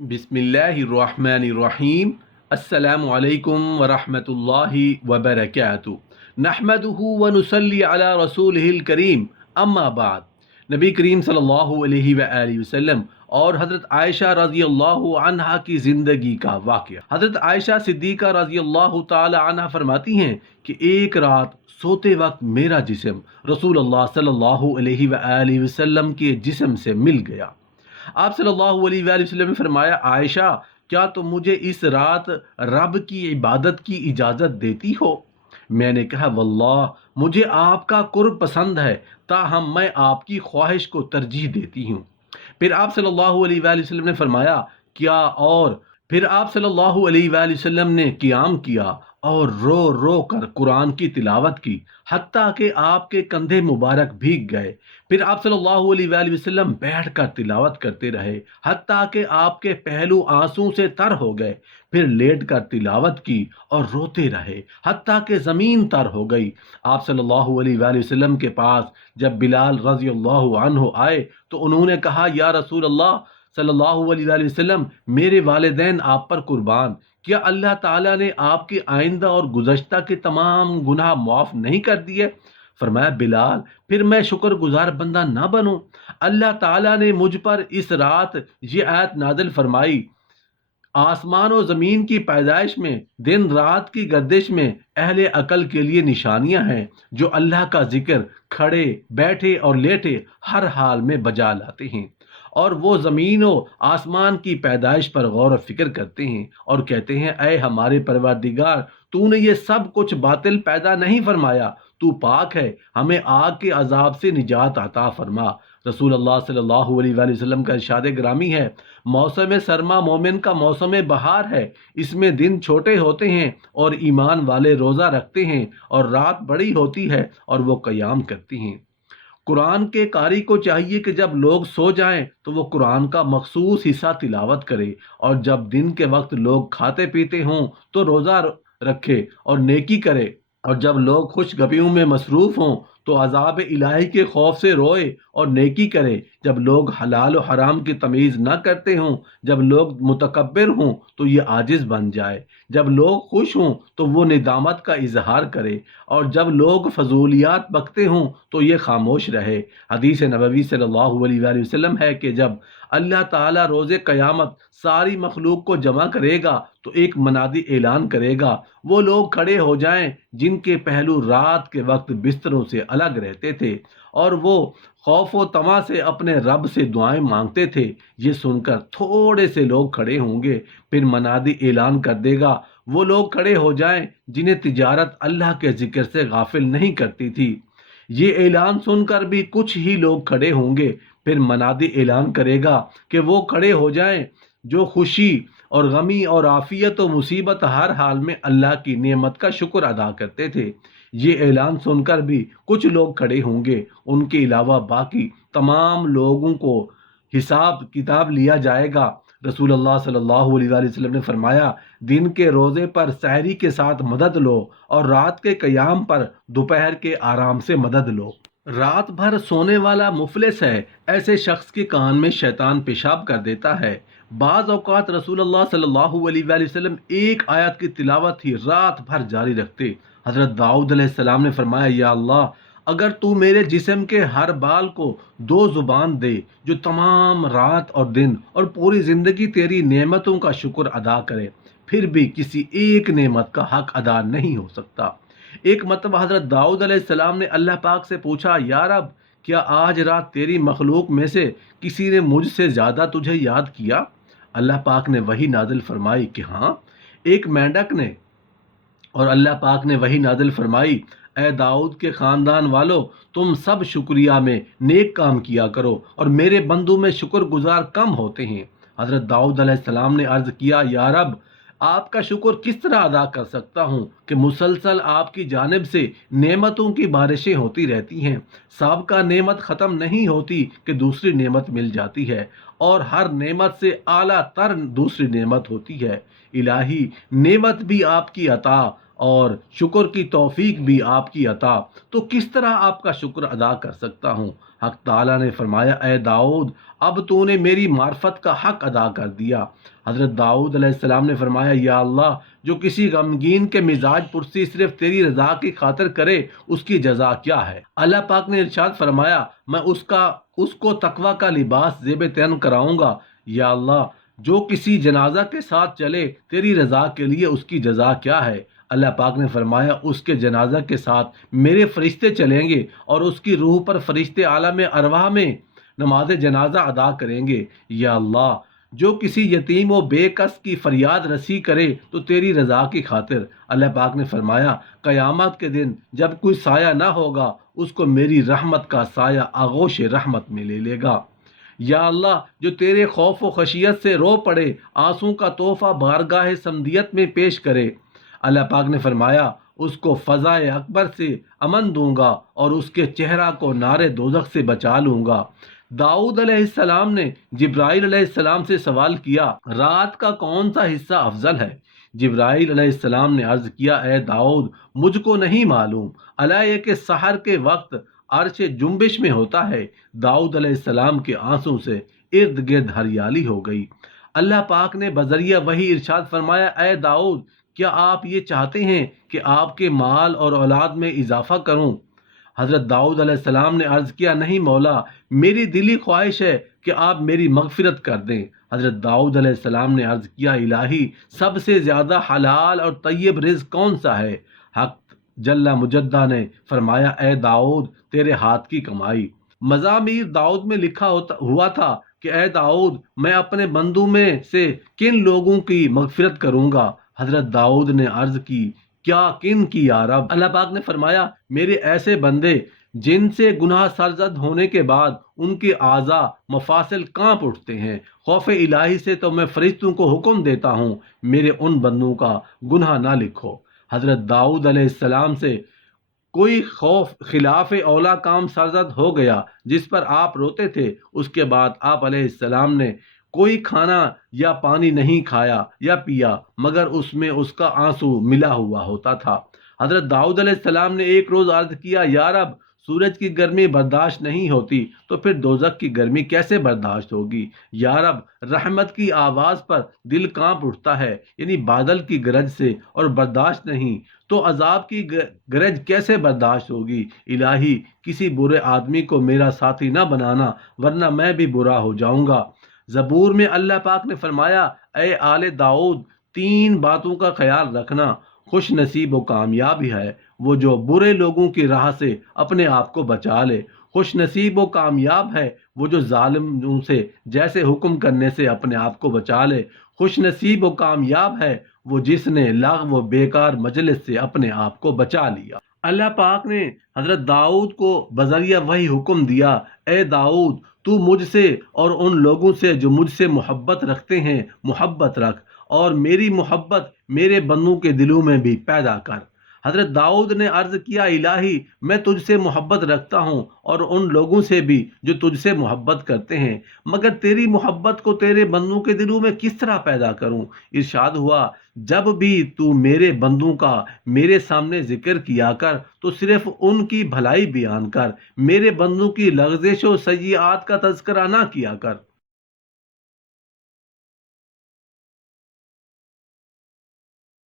बिस्मिल्लाहिर्रहमानिर्रहीम। अस्सलामु अलैकुम वरहमतुल्लाहि वबरकातुहू। नहमदुहु व नुसल्ली अला रसूलिहिल करीम। अम्मा बाद। नबी करीम सल्लल्लाहु अलैहि वसल्लम और हज़रत आयशा रज़ी अल्लाह अन्हा की ज़िंदगी का वाक़या। हज़रत आयशा सिद्दीक़ा रज़ी अल्लाह ताला अन्हा फरमाती हैं कि एक रात सोते वक्त मेरा जिस्म रसूल अल्लाह सल्लल्लाहु अलैहि वसल्लम के जिस्म से मिल गया। आप सल्लल्लाहु अलैहि वसल्लम ने फरमाया, आयशा क्या तुम मुझे इस रात रब की इबादत की इजाज़त देती हो? मैंने कहा, वल्लाह मुझे आपका कुर्ब पसंद है, ताहम मैं आपकी ख्वाहिश को तरजीह देती हूँ। फिर आप सल्लल्लाहु अलैहि वसल्लम ने फरमाया, क्या और फिर आप सल्लल्लाहु अलैहि वसल्लम ने क़ियाम किया और रो रो कर कुरान की तिलावत की, हत्ता कि आपके कंधे मुबारक भीग गए। फिर आप सल्लल्लाहु अलैहि वसल्लम बैठ कर तिलावत करते रहे, हत्ता कि आपके पहलू आंसू से तर हो गए। फिर लेट कर तिलावत की और रोते रहे, हत्ता कि ज़मीन तर हो गई। आप सल्लल्लाहु अलैहि वसल्लम के पास जब बिलाल रज़ी अल्लाहु अन्हु आए तो उन्होंने कहा, या रसूल अल्लाह सल्लल्लाहु अलैहि वसल्लम, मेरे वालिदैन आप पर कुर्बान, क्या अल्लाह ताला ने आपके आइंदा और गुज़श्ता के तमाम गुनाह माफ़ नहीं कर दिए? फरमाया, बिलाल फिर मैं शुक्रगुजार बंदा ना बनूं? अल्लाह ताला ने मुझ पर इस रात ये आयत नाज़िल फरमाई, आसमान और ज़मीन की पैदाइश में, दिन रात की गर्दिश में अहले अकल के लिए निशानियां हैं, जो अल्लाह का जिक्र खड़े बैठे और लेटे हर हाल में बजा लाते हैं। और वो ज़मीन और आसमान की पैदाइश पर गौर व फिक्र करते हैं और कहते हैं, ऐ हमारे परवरदिगार, तूने ये सब कुछ बातिल पैदा नहीं फरमाया, तू पाक है, हमें आग के अजाब से निजात अता फरमा। रसूल अल्लाह सल्लल्लाहु अलैहि वसल्लम का इरशाद ग्रामी है, मौसम सरमा मोमिन का मौसम बहार है, इसमें दिन छोटे होते हैं और ईमान वाले रोज़ा रखते हैं और रात बड़ी होती है और वो क़याम करती हैं। कुरान के कारी को चाहिए कि जब लोग सो जाएं तो वो कुरान का मखसूस हिस्सा तिलावत करे, और जब दिन के वक्त लोग खाते पीते हों तो रोज़ा रखे और नेकी करे, और जब लोग खुशगपियों में मसरूफ़ हों तो अज़ाब इलाही के खौफ से रोए और नेकी करे। जब लोग हलाल और हराम की तमीज़ न करते हों, जब लोग मुतकब्बिर हों तो ये आजिज़ बन जाए, जब लोग खुश हों तो वो निदामत का इजहार करे, और जब लोग फजूलियात बकते हों तो ये खामोश रहे। हदीस नबवी सल्लल्लाहु अलैहि वसल्लम है कि जब अल्लाह ताला रोज़े क़यामत सारी मखलूक को जमा करेगा तो एक मनादी ऐलान करेगा, वो लोग खड़े हो जाएं जिनके पहलू रात के वक्त बिस्तरों से अलग रहते थे और वो खौफ व तमा से अपने रब से दुआएं मांगते थे। ये सुनकर थोड़े से लोग खड़े होंगे, फिर मनादी ऐलान कर देगा, वो लोग खड़े हो जाएं जिन्हें तिजारत अल्लाह के जिक्र से गाफिल नहीं करती थी। ये ऐलान सुनकर भी कुछ ही लोग खड़े होंगे, फिर मनादी ऐलान करेगा कि वो खड़े हो जाएं जो खुशी और गमी और आफियत और मुसीबत हर हाल में अल्लाह की नेमत का शुक्र अदा करते थे। ये ऐलान सुनकर भी कुछ लोग खड़े होंगे, उनके अलावा बाकी तमाम लोगों को हिसाब किताब लिया जाएगा। रसूल अल्लाह सल्लल्लाहु अलैहि वसल्लम ने फरमाया, दिन के रोज़े पर सहरी के साथ मदद लो और रात के क़याम पर दोपहर के आराम से मदद लो। रात भर सोने वाला मुफलिस है, ऐसे शख्स के कान में शैतान पेशाब कर देता है। बाज़ औक़ात रसूल अल्लाह सल्लल्लाहु अलैहि वसल्लम एक आयत की तिलावत ही रात भर जारी रखते। हज़रत दाऊद अलैहिस्सलाम ने फरमाया, या अल्लाह, अगर तू मेरे जिस्म के हर बाल को दो ज़ुबान दे जो तमाम रात और दिन और पूरी ज़िंदगी तेरी नेमतों का शुक्र अदा करे, फिर भी किसी एक नेमत का हक अदा नहीं हो सकता। एक मरतबा हज़रत दाऊद अलैहिस्सलाम ने अल्लाह पाक से पूछा, या रब, क्या आज रात तेरी मखलूक में से किसी ने मुझसे ज़्यादा तुझे याद किया? अल्लाह पाक ने वही नाजिल फरमाई कि हाँ, एक मेंढक ने। और अल्लाह पाक ने वही नाजिल फरमाई, ए दाऊद के ख़ानदान वालों, तुम सब शुक्रिया में नेक काम किया करो और मेरे बंदों में शुक्रगुजार कम होते हैं। हज़रत दाऊद अलैहिस्सलाम ने अर्ज़ किया, या रब, आपका शुक्र किस तरह अदा कर सकता हूँ कि मुसलसल आपकी जानिब से नेमतों की बारिशें होती रहती हैं, सबका नेमत ख़त्म नहीं होती कि दूसरी नेमत मिल जाती है, और हर नेमत से आला तर दूसरी नेमत होती है। इलाही, नेमत भी आपकी अता اور شکر کی توفیق بھی آپ کی عطا، تو کس طرح آپ کا شکر ادا کر سکتا ہوں؟ حق تعالیٰ نے فرمایا اے داؤد اب تو نے میری معرفت کا حق ادا کر دیا۔ حضرت داؤد علیہ السلام نے فرمایا یا اللہ جو کسی غمگین کے مزاج پرسی صرف تیری رضا کی خاطر کرے اس کی جزا کیا ہے؟ اللہ پاک نے ارشاد فرمایا میں اس کو تقوی کا لباس زیب تن کراؤں گا۔ یا اللہ جو کسی جنازہ کے ساتھ چلے تیری رضا کے لیے اس کی جزا کیا ہے؟ اللہ پاک نے فرمایا اس کے جنازہ کے ساتھ میرے فرشتے چلیں گے اور اس کی روح پر فرشتے عالم ارواح میں نماز جنازہ ادا کریں گے۔ یا اللہ جو کسی یتیم و بے کس کی فریاد رسی کرے تو تیری رضا کی خاطر، اللہ پاک نے فرمایا قیامت کے دن جب کوئی سایہ نہ ہوگا اس کو میری رحمت کا سایہ آغوش رحمت میں لے لے گا۔ یا اللہ جو تیرے خوف و خشیت سے رو پڑے آنسوں کا تحفہ بارگاہ سمدیت میں پیش کرے، اللہ پاک نے فرمایا اس کو فضائے اکبر سے امن دوں گا اور اس کے چہرہ کو نار دوزخ سے بچا لوں گا۔ داؤد علیہ السلام نے جبرائیل علیہ السلام سے سوال کیا رات کا کون سا حصہ افضل ہے؟ جبرائیل علیہ السلام نے عرض کیا اے داؤد مجھ کو نہیں معلوم، اللہ یہ کہ سحر کے وقت عرش جنبش میں ہوتا ہے۔ داؤد علیہ السلام کے آنسوں سے ارد گرد ہریالی ہو گئی۔ اللہ پاک نے بذریعہ وحی ارشاد فرمایا اے داؤد کیا آپ یہ چاہتے ہیں کہ آپ کے مال اور اولاد میں اضافہ کروں؟ حضرت داؤد علیہ السلام نے عرض کیا نہیں مولا میری دلی خواہش ہے کہ آپ میری مغفرت کر دیں۔ حضرت داؤد علیہ السلام نے عرض کیا الہی سب سے زیادہ حلال اور طیب رزق کون سا ہے؟ حق جل مجدہ نے فرمایا اے داؤد تیرے ہاتھ کی کمائی۔ مزامیر داؤد میں لکھا ہوا تھا کہ اے داؤد میں اپنے بندوں میں سے کن لوگوں کی مغفرت کروں گا؟ حضرت داؤد نے عرض کی کیا کن کی یا رب؟ اللہ پاک نے فرمایا میرے ایسے بندے جن سے گناہ سرزد ہونے کے بعد ان کے اعضاء مفاصل کانپ اٹھتے ہیں، خوف الہی سے تو میں فرشتوں کو حکم دیتا ہوں میرے ان بندوں کا گناہ نہ لکھو۔ حضرت داؤد علیہ السلام سے کوئی خوف خلاف اولا کام سرزد ہو گیا جس پر آپ روتے تھے، اس کے بعد آپ علیہ السلام نے کوئی کھانا یا پانی نہیں کھایا یا پیا مگر اس میں اس کا آنسو ملا ہوا ہوتا تھا۔ حضرت داؤد علیہ السلام نے ایک روز عرض کیا یا رب سورج کی گرمی برداشت نہیں ہوتی تو پھر دوزخ کی گرمی کیسے برداشت ہوگی؟ یا رب رحمت کی آواز پر دل کانپ اٹھتا ہے، یعنی بادل کی گرج سے، اور برداشت نہیں تو عذاب کی گرج کیسے برداشت ہوگی؟ الہی کسی برے آدمی کو میرا ساتھی نہ بنانا ورنہ میں بھی برا ہو جاؤں گا۔ زبور میں اللہ پاک نے فرمایا اے آل داؤد 3 باتوں کا خیال رکھنا، خوش نصیب و کامیاب ہے وہ جو برے لوگوں کی راہ سے اپنے آپ کو بچا لے، خوش نصیب و کامیاب ہے وہ جو ظالموں سے جیسے حکم کرنے سے اپنے آپ کو بچا لے، خوش نصیب و کامیاب ہے وہ جس نے لغو و بیکار مجلس سے اپنے آپ کو بچا لیا۔ اللہ پاک نے حضرت داؤد کو بذریعہ وہی حکم دیا اے داؤد تو مجھ سے اور ان لوگوں سے جو مجھ سے محبت رکھتے ہیں محبت رکھ، اور میری محبت میرے بندوں کے دلوں میں بھی پیدا کر۔ حضرت داؤد نے عرض کیا الہی میں تجھ سے محبت رکھتا ہوں اور ان لوگوں سے بھی جو تجھ سے محبت کرتے ہیں، مگر تیری محبت کو تیرے بندوں کے دلوں میں کس طرح پیدا کروں؟ ارشاد ہوا جب بھی تو میرے بندوں کا میرے سامنے ذکر کیا کر تو صرف ان کی بھلائی بیان کر، میرے بندوں کی لغزش و سیئات کا تذکرہ نہ کیا کر۔